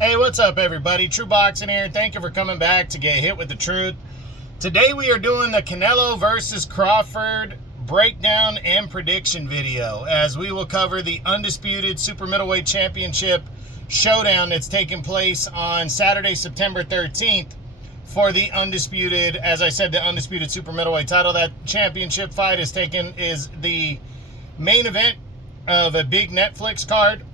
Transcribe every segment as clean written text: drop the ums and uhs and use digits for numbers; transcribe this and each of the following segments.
Hey, what's up, everybody? True Boxing here. Thank you for coming back to get hit with the truth. Today we are doing the Canelo versus Crawford breakdown and prediction video, as we will cover the Undisputed Super Middleweight Championship showdown that's taking place on Saturday, September 13th for the Undisputed, as I said, the Undisputed Super Middleweight title. That championship fight is the main event of a big Netflix card.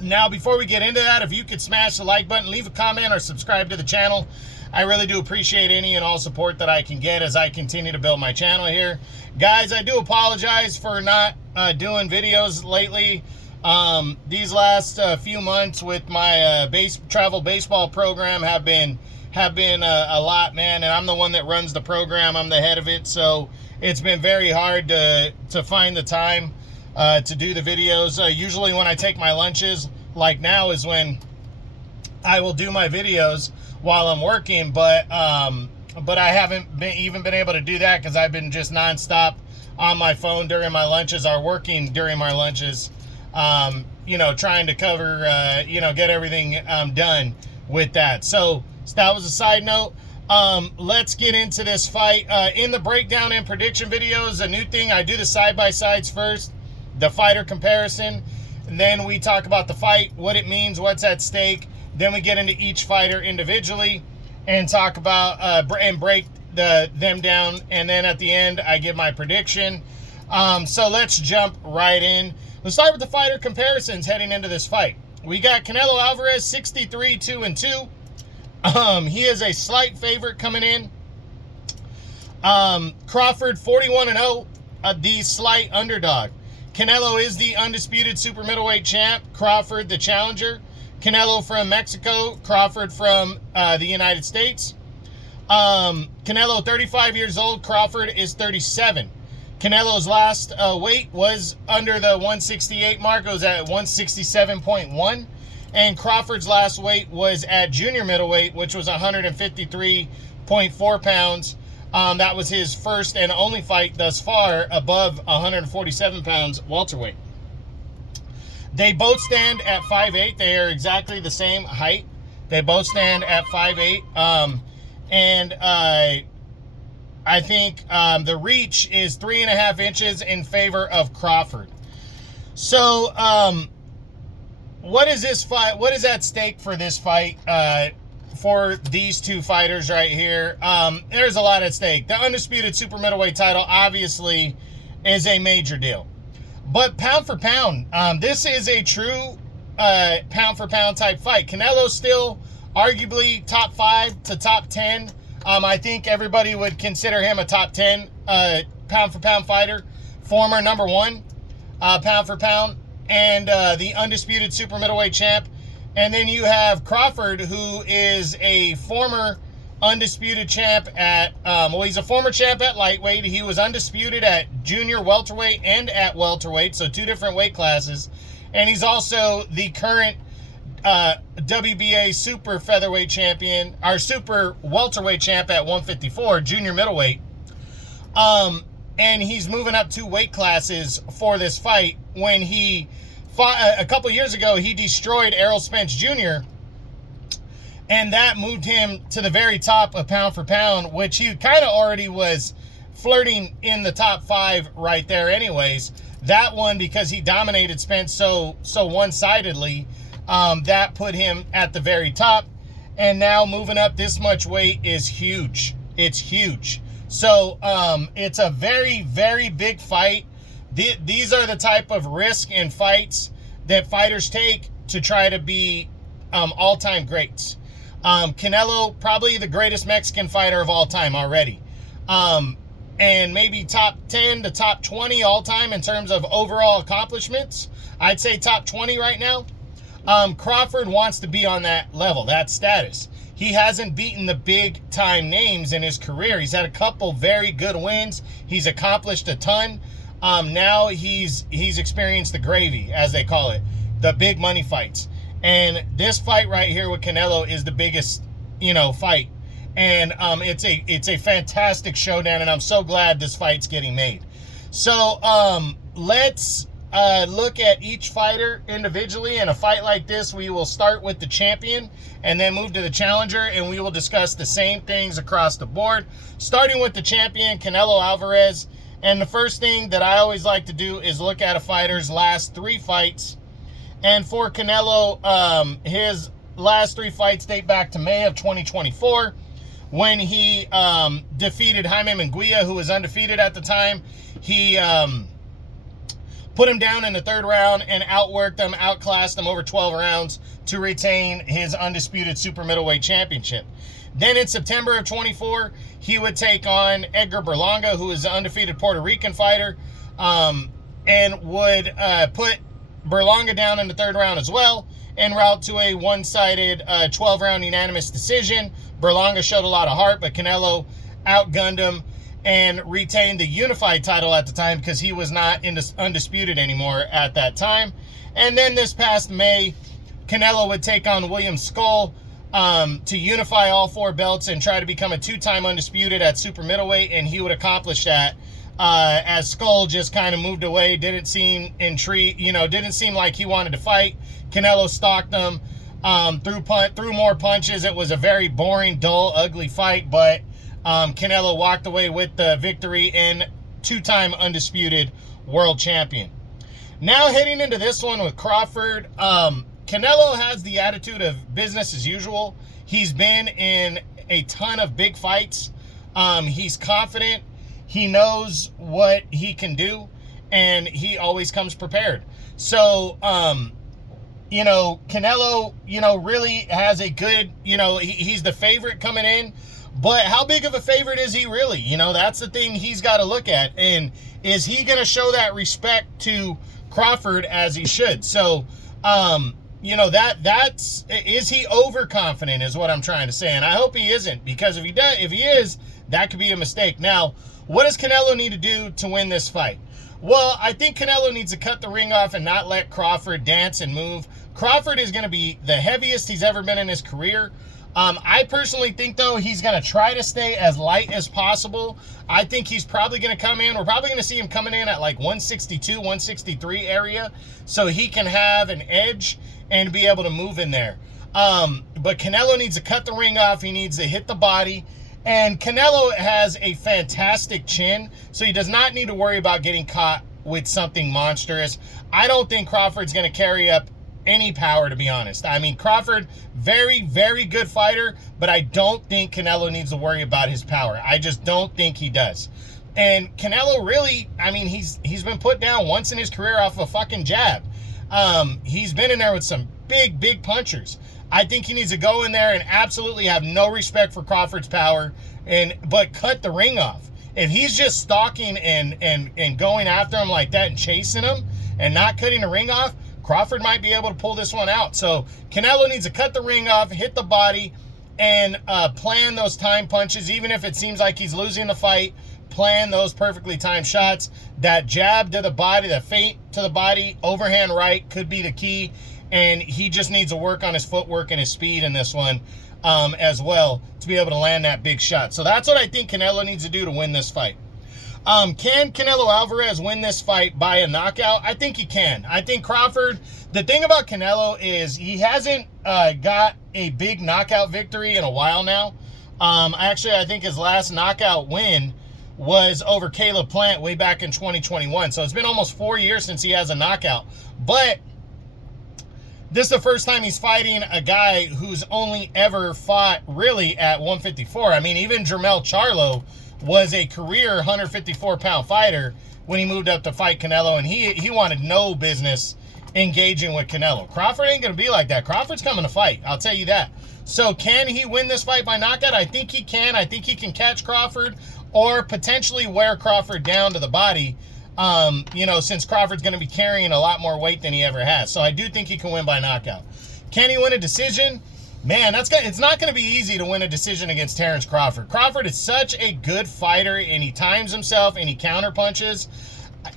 Now, before we get into that, if you could smash the like button, leave a comment, or subscribe to the channel. I really do appreciate any and all support that I can get as I continue to build my channel here. Guys, I do apologize for not doing videos lately. These last few months with my travel baseball program have been a lot, man, and I'm the one that runs the program. I'm the head of it, so it's been very hard to find the time to do the videos. Usually when I take my lunches, like now, is when I will do my videos while I'm working, but I haven't even been able to do that because I've been just nonstop on my phone during my lunches, or working during my lunches, trying to cover, get everything done with that. So that was a side note. Let's get into this fight. In the breakdown and prediction videos, a new thing, I do the side-by-sides first, the fighter comparison, and then we talk about the fight, what it means, what's at stake. Then we get into each fighter individually and talk about and break them down, and then at the end I give my prediction. So let's jump right in. Let's start with the fighter comparisons heading into this fight. We got Canelo Alvarez 63-2-2. He is a slight favorite coming in. Crawford 41-0, the slight underdog. Canelo is the undisputed super middleweight champ. Crawford the challenger. Canelo from Mexico. Crawford from the United States. Canelo 35 years old. Crawford is 37. Canelo's last weight was under the 168 mark. It was at 167.1. And Crawford's last weight was at junior middleweight, which was 153.4 pounds. That was his first and only fight thus far above 147 pounds welterweight. They both stand at 5'8". They are exactly the same height. They both stand at 5'8". I think the reach is 3.5 inches in favor of Crawford. So, what is this fight? What is at stake for this fight? For these two fighters right here, there's a lot at stake. The undisputed super middleweight title obviously is a major deal, but pound for pound, this is a true pound for pound type fight. Canelo's still arguably top 5 to top 10. I think everybody would consider him a top 10 pound for pound fighter, former number 1 pound for pound, and the undisputed super middleweight champ. And then you have Crawford, who is a former undisputed champ at, he's a former champ at lightweight. He was undisputed at junior welterweight and at welterweight, so 2 different weight classes. And he's also the current WBA super featherweight champion, or super welterweight champ at 154, junior middleweight. And he's moving up 2 weight classes for this fight. When he fought a couple years ago, he destroyed Errol Spence Jr., and that moved him to the very top of pound for pound, which he kind of already was flirting in the top 5 right there anyways. That one, because he dominated Spence so one-sidedly, that put him at the very top. And now moving up this much weight is huge. It's huge. So it's a very, very big fight. These are the type of risk and fights that fighters take to try to be all-time greats. Canelo, probably the greatest Mexican fighter of all time already. And maybe top 10 to top 20 all-time in terms of overall accomplishments. I'd say top 20 right now. Crawford wants to be on that level, that status. He hasn't beaten the big-time names in his career. He's had a couple very good wins. He's accomplished a ton. Now he's experienced the gravy, as they call it, the big money fights. And this fight right here with Canelo is the biggest, fight. And it's a fantastic showdown, and I'm so glad this fight's getting made. So let's look at each fighter individually. In a fight like this, we will start with the champion and then move to the challenger, and we will discuss the same things across the board, starting with the champion, Canelo Alvarez. And the first thing that I always like to do is look at a fighter's last 3 fights. And for Canelo, his last 3 fights date back to May of 2024, when he defeated Jaime Munguia, who was undefeated at the time. He put him down in the 3rd round and outworked him, outclassed him over 12 rounds to retain his undisputed super middleweight championship. Then in September of 24, he would take on Edgar Berlanga, who is an undefeated Puerto Rican fighter, and would put Berlanga down in the 3rd round as well, en route to a one-sided 12-round unanimous decision. Berlanga showed a lot of heart, but Canelo outgunned him and retained the unified title at the time because he was not undisputed anymore at that time. And then this past May, Canelo would take on William Skull to unify all 4 belts and try to become a 2-time undisputed at super middleweight, and he would accomplish that as Skull just kind of moved away, didn't seem intrigued, didn't seem like he wanted to fight. Canelo stalked him, threw more punches. It was a very boring, dull, ugly fight, but Canelo walked away with the victory and 2-time undisputed world champion. Now heading into this one with Crawford, Canelo has the attitude of business as usual. He's been in a ton of big fights. He's confident. He knows what he can do, and he always comes prepared. So, Canelo, really has a good, he's the favorite coming in. But how big of a favorite is he really? That's the thing he's got to look at. And is he going to show that respect to Crawford as he should? So, is he overconfident is what I'm trying to say. And I hope he isn't, because if he is, that could be a mistake. Now, what does Canelo need to do to win this fight? Well, I think Canelo needs to cut the ring off and not let Crawford dance and move. Crawford is going to be the heaviest he's ever been in his career. I personally think, though, he's going to try to stay as light as possible. I think he's probably going to come in. We're probably going to see him coming in at like 162, 163 area, so he can have an edge and be able to move in there. But Canelo needs to cut the ring off. He needs to hit the body. And Canelo has a fantastic chin, so he does not need to worry about getting caught with something monstrous. I don't think Crawford's going to carry up any power, to be honest. I mean, Crawford, very, very good fighter, but I don't think Canelo needs to worry about his power. I just don't think he does. And Canelo really, he's been put down once in his career off a fucking jab. He's been in there with some big, big punchers. I think he needs to go in there and absolutely have no respect for Crawford's power, but cut the ring off. If he's just stalking and going after him like that and chasing him and not cutting the ring off, Crawford might be able to pull this one out. So Canelo needs to cut the ring off, hit the body, and plan those time punches. Even if it seems like he's losing the fight, plan those perfectly timed shots. That jab to the body, the feint to the body, overhand right could be the key. And he just needs to work on his footwork and his speed in this one as well to be able to land that big shot. So that's what I think Canelo needs to do to win this fight. Can Canelo Alvarez win this fight by a knockout? I think he can. I think Crawford, the thing about Canelo is he hasn't got a big knockout victory in a while now. Actually, I think his last knockout win was over Caleb Plant way back in 2021. So it's been almost 4 years since he has a knockout. But this is the first time he's fighting a guy who's only ever fought really at 154. I mean, even Jermell Charlo was a career 154-pound fighter when he moved up to fight Canelo, and he wanted no business engaging with Canelo. Crawford ain't going to be like that. Crawford's coming to fight, I'll tell you that. So can he win this fight by knockout? I think he can. I think he can catch Crawford or potentially wear Crawford down to the body, since Crawford's going to be carrying a lot more weight than he ever has. So I do think he can win by knockout. Can he win a decision? Man, it's not going to be easy to win a decision against Terence Crawford. Crawford is such a good fighter, and he times himself and he counter punches.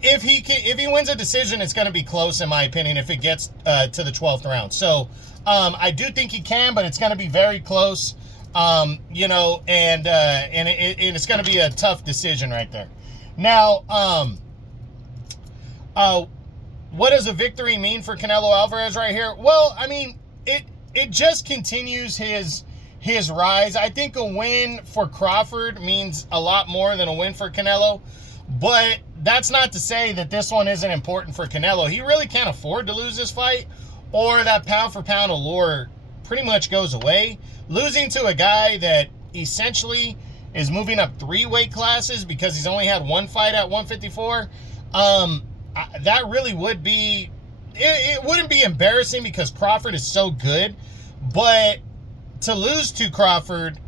If he wins a decision, it's going to be close, in my opinion, if it gets to the 12th round. So I do think he can, but it's going to be very close. And it's going to be a tough decision right there. Now, what does a victory mean for Canelo Alvarez right here? Well, I mean, it just continues his rise. I think a win for Crawford means a lot more than a win for Canelo, but that's not to say that this one isn't important for Canelo. He really can't afford to lose this fight, or that pound-for-pound allure pretty much goes away. Losing to a guy that essentially is moving up 3 weight classes because he's only had 1 fight at 154, that really would be, it wouldn't be embarrassing because Crawford is so good, but to lose to Crawford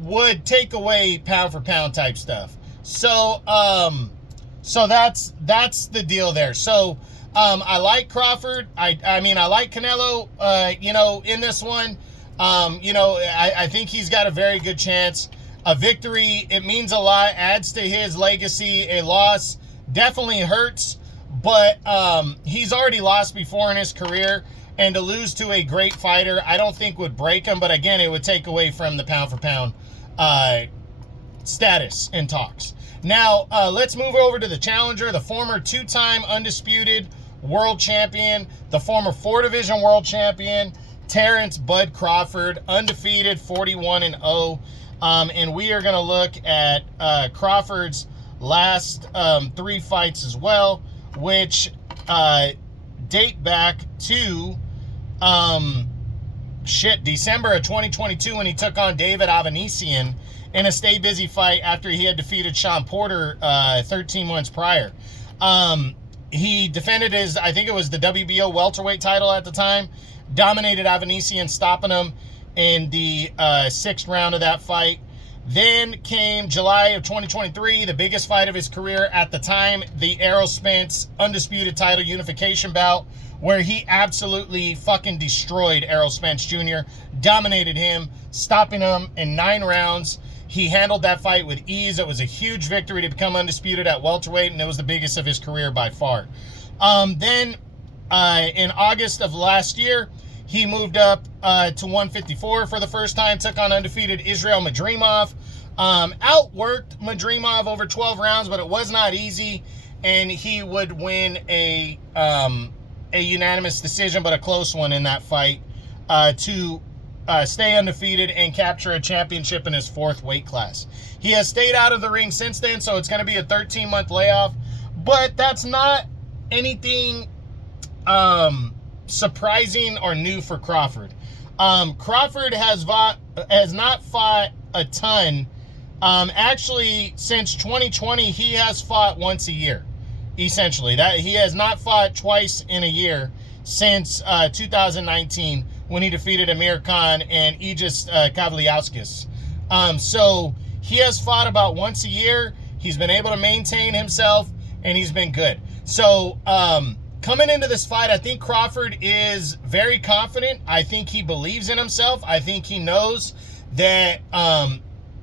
would take away pound-for-pound type stuff. So, so that's the deal there. So, I like Crawford. I mean, I like Canelo, you know, in this one. You know, I think he's got a very good chance. A victory, it means a lot, adds to his legacy. A loss definitely hurts, but he's already lost before in his career, and to lose to a great fighter, I don't think would break him, but again, it would take away from the pound-for-pound status in talks. Now, let's move over to the challenger, the former 2-time undisputed world champion, the former 4-division world champion, Terence Bud Crawford, undefeated, 41-0. And we are going to look at Crawford's last 3 fights as well, which date back to December of 2022 when he took on David Avanesian in a stay busy fight after he had defeated Sean Porter 13 months prior. He defended his, I think it was the WBO welterweight title at the time, dominated Avanesian, stopping him in the 6th round of that fight. Then came July of 2023, the biggest fight of his career at the time, the Errol Spence undisputed title unification bout, where he absolutely fucking destroyed Errol Spence Jr., dominated him, stopping him in 9 rounds. He handled that fight with ease. It was a huge victory to become undisputed at welterweight, and it was the biggest of his career by far. Then in August of last year, he moved up to 154 for the first time, took on undefeated Israel Madrimov. Outworked Madrimov over 12 rounds, but it was not easy, and he would win a unanimous decision, but a close one in that fight, to stay undefeated and capture a championship in his 4th weight class. He has stayed out of the ring since then, so it's going to be a 13-month layoff, but that's not anything surprising or new for Crawford. Crawford has not fought a ton. Actually, since 2020, he has fought once a year, essentially. That he has not fought twice in a year since 2019 when he defeated Amir Khan and Aegis Kavliauskas. So he has fought about once a year. He's been able to maintain himself, and he's been good. So coming into this fight, I think Crawford is very confident. I think he believes in himself. I think he knows that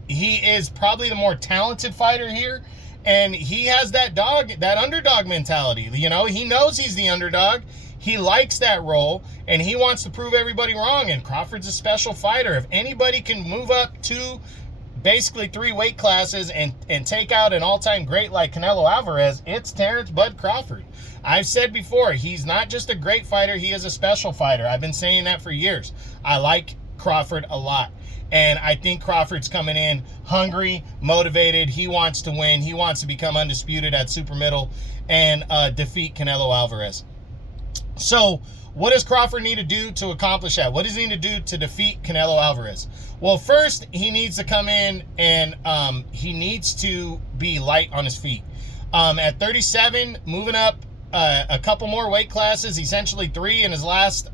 he is probably the more talented fighter here, and he has that underdog mentality. You know, he knows he's the underdog. He likes that role, and he wants to prove everybody wrong, and Crawford's a special fighter. If anybody can move up to basically 3 weight classes and take out an all-time great like Canelo Alvarez, it's Terence Bud Crawford. I've said before, he's not just a great fighter, he is a special fighter. I've been saying that for years. I like Crawford a lot, and I think Crawford's coming in hungry, motivated. He wants to win. He wants to become undisputed at super middle and defeat Canelo Alvarez. So what does Crawford need to do to accomplish that? What does he need to do to defeat Canelo Alvarez? Well, first, he needs to come in and he needs to be light on his feet. At 37, moving up a couple more weight classes, essentially 3 in his last,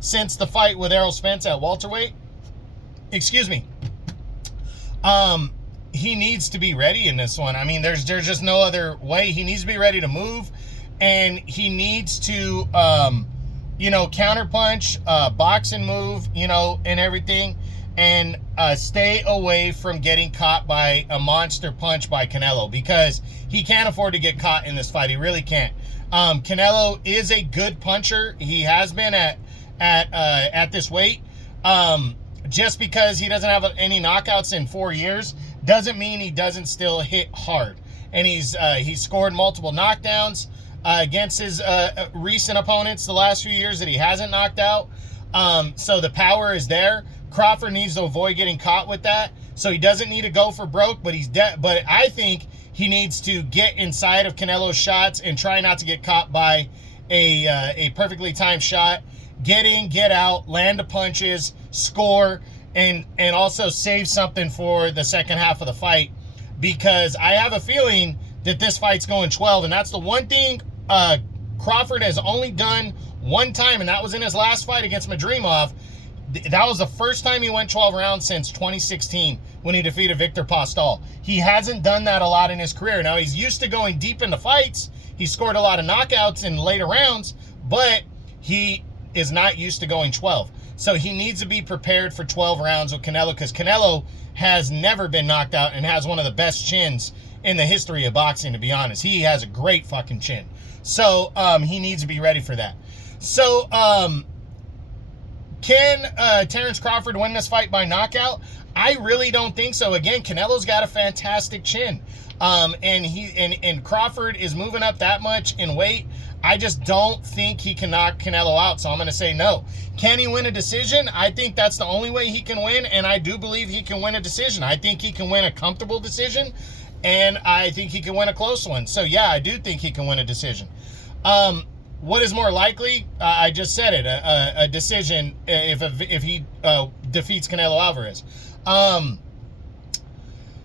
since the fight with Errol Spence at welterweight. Excuse me. He needs to be ready in this one. I mean, there's just no other way. He needs to be ready to move. And he needs to, counterpunch, box and move, and everything. And stay away from getting caught by a monster punch by Canelo, because he can't afford to get caught in this fight. He really can't. Canelo is a good puncher. He has been at this weight. Just because he doesn't have any knockouts in 4 years doesn't mean he doesn't still hit hard. And he's scored multiple knockdowns. against his recent opponents the last few years that he hasn't knocked out. So the power is there. Crawford needs to avoid getting caught with that. So he doesn't need to go for broke, but but I think he needs to get inside of Canelo's shots and try not to get caught by a perfectly timed shot. Get in, get out, land the punches, score, and also save something for the second half of the fight, because I have a feeling that this fight's going 12, and that's the one thing Crawford has only done one time, and that was in his last fight against Madrimov. That was the first time he went 12 rounds since 2016 when he defeated Victor Postol. He hasn't done that a lot in his career. Now, he's used to going deep into fights. He scored a lot of knockouts in later rounds, but he is not used to going 12. So he needs to be prepared for 12 rounds with Canelo, because Canelo has never been knocked out and has one of the best chins in the history of boxing, to be honest. He has a great fucking chin. So he needs to be ready for that. So can Terence Crawford win this fight by knockout? I really don't think so. Again, Canelo's got a fantastic chin. And Crawford is moving up that much in weight. I just don't think he can knock Canelo out, so I'm going to say no. Can he win a decision? I think that's the only way he can win, and I do believe he can win a decision. I think he can win a comfortable decision, and I think he can win a close one. So, yeah, I do think he can win a decision. What is more likely? I just said it, a decision if he defeats Canelo Alvarez.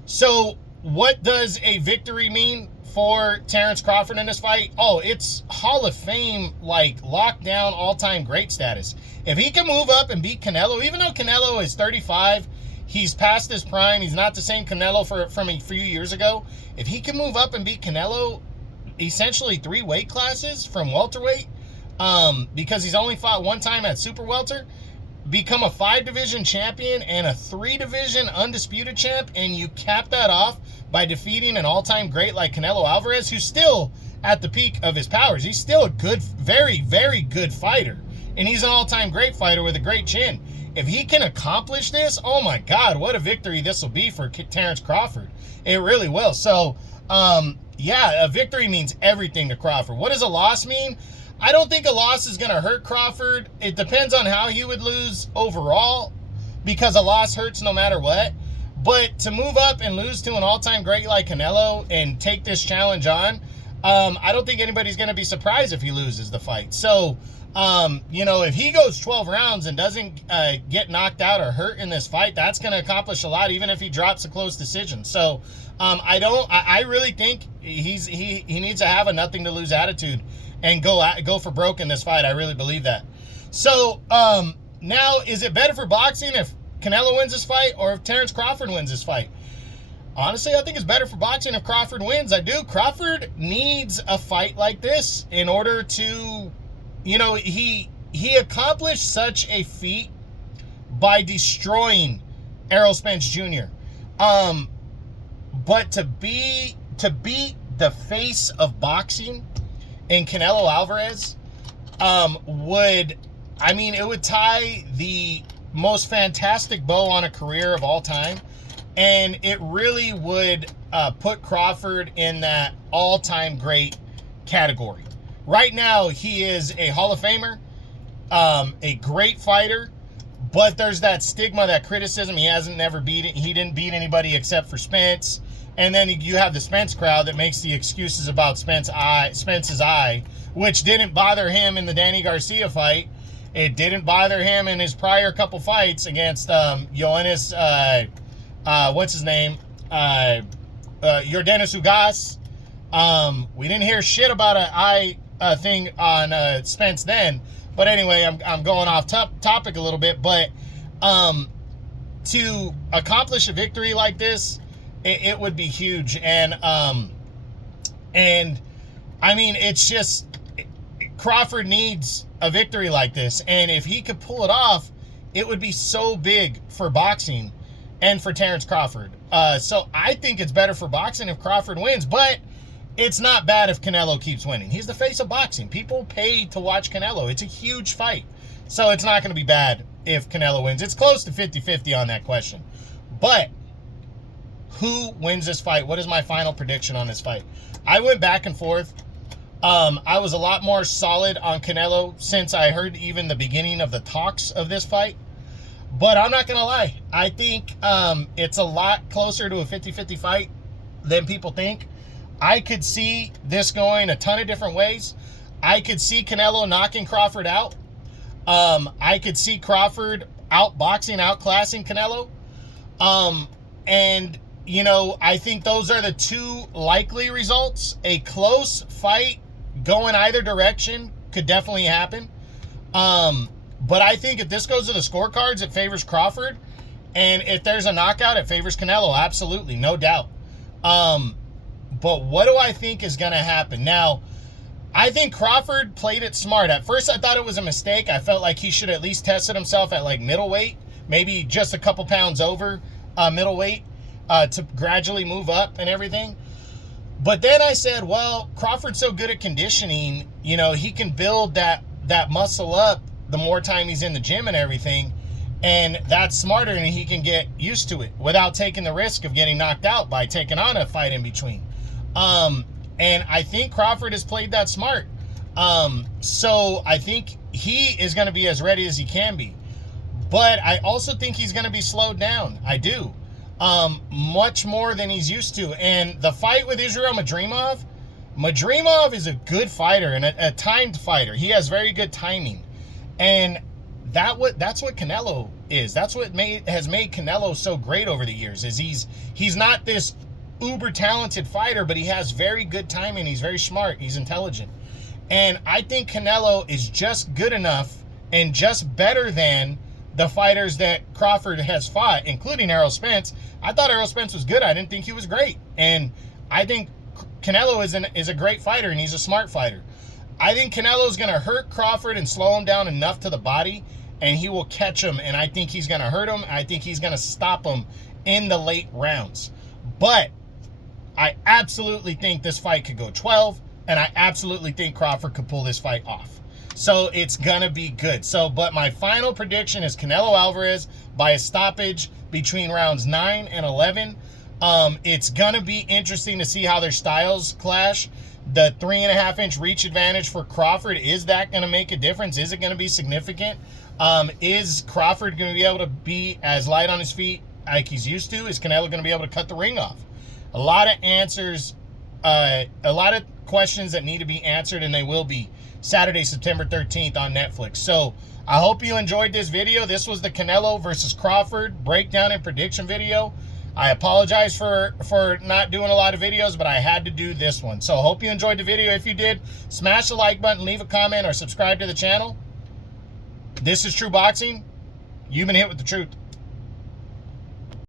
So what does a victory mean for Terence Crawford in this fight? Oh, it's Hall of Fame, like, lockdown, all-time great status. If he can move up and beat Canelo, even though Canelo is 35, he's past his prime, he's not the same Canelo from a few years ago. If he can move up and beat Canelo, essentially 3 weight classes from welterweight, because he's only fought one time at super welter, become a 5-division champion and a 3-division undisputed champ, and you cap that off by defeating an all-time great like Canelo Alvarez, who's still at the peak of his powers. He's still a good, very, very good fighter, and he's an all-time great fighter with a great chin. If he can accomplish this, oh my God, what a victory this will be for Terence Crawford. It really will. So, yeah, a victory means everything to Crawford. What does a loss mean? I don't think a loss is going to hurt Crawford. It depends on how he would lose overall, because a loss hurts no matter what. But to move up and lose to an all-time great like Canelo and take this challenge on, I don't think anybody's going to be surprised if he loses the fight. So, you know, if he goes 12 rounds and doesn't get knocked out or hurt in this fight, that's going to accomplish a lot, even if he drops a close decision. So, I really think he needs to have a nothing to lose attitude and go for broke in this fight. I really believe that. So, now, is it better for boxing if Canelo wins this fight or if Terence Crawford wins this fight? Honestly, I think it's better for boxing if Crawford wins. I do. Crawford needs a fight like this in order to, you know, he accomplished such a feat by destroying Errol Spence Jr. But to beat the face of boxing in Canelo Alvarez it would tie the most fantastic bow on a career of all time, and it really would put Crawford in that all-time great category. Right now, he is a Hall of Famer, a great fighter, but there's that stigma, that criticism. He didn't beat anybody except for Spence. And then you have the Spence crowd that makes the excuses about Spence's eye, which didn't bother him in the Danny Garcia fight. It didn't bother him in his prior couple fights against Joannis, what's his name? Yordenis Ugas. We didn't hear shit about an eye thing on Spence then. But anyway, I'm going off topic a little bit. But to accomplish a victory like this, it would be huge. And I mean, it's just, Crawford needs a victory like this. And if he could pull it off, it would be so big for boxing and for Terence Crawford. So I think it's better for boxing if Crawford wins, but it's not bad if Canelo keeps winning. He's the face of boxing. People pay to watch Canelo. It's a huge fight. So it's not going to be bad if Canelo wins. It's close to 50-50 on that question. But who wins this fight? What is my final prediction on this fight? I went back and forth I was a lot more solid on Canelo since I heard even the beginning of the talks of this fight. But I'm not going to lie. I think it's a lot closer to a 50-50 fight than people think. I could see this going a ton of different ways. I could see Canelo knocking Crawford out. I could see Crawford outboxing, outclassing Canelo. And, you know, I think those are the two likely results. A close fight going either direction could definitely happen. But I think if this goes to the scorecards, it favors Crawford. And if there's a knockout, it favors Canelo. Absolutely, no doubt. But what do I think is going to happen? Now, I think Crawford played it smart. At first, I thought it was a mistake. I felt like he should at least tested himself at like middleweight, maybe just a couple pounds over middleweight to gradually move up and everything. But then I said, well, Crawford's so good at conditioning, you know, he can build that muscle up the more time he's in the gym and everything. And that's smarter, and he can get used to it without taking the risk of getting knocked out by taking on a fight in between. And I think Crawford has played that smart. So I think he is going to be as ready as he can be. But I also think he's going to be slowed down. I do. Much more than he's used to. And the fight with Israel Madrimov is a good fighter and a timed fighter. He has very good timing. And that's what Canelo is. That's what has made Canelo so great over the years. Is he's not this uber talented fighter, but he has very good timing. He's very smart. He's intelligent. And I think Canelo is just good enough and just better than the fighters that Crawford has fought, including Errol Spence. I thought Errol Spence was good. I didn't think he was great. And I think Canelo is a great fighter, and he's a smart fighter. I think Canelo is going to hurt Crawford and slow him down enough to the body, and he will catch him, and I think he's going to hurt him. I think he's going to stop him in the late rounds. But I absolutely think this fight could go 12, and I absolutely think Crawford could pull this fight off. So it's going to be good. But my final prediction is Canelo Alvarez by a stoppage between rounds 9 and 11. It's going to be interesting to see how their styles clash. The 3.5-inch reach advantage for Crawford, is that going to make a difference? Is it going to be significant? Is Crawford going to be able to be as light on his feet like he's used to? Is Canelo going to be able to cut the ring off? A lot of answers, a lot of questions that need to be answered, and they will be Saturday, September 13th on Netflix. So I hope you enjoyed this video. This was the Canelo versus Crawford breakdown and prediction video. I apologize for not doing a lot of videos, but I had to do this one. So hope you enjoyed the video. If you did, smash the like button, leave a comment, or subscribe to the channel. This is True Boxing. You've been hit with the truth.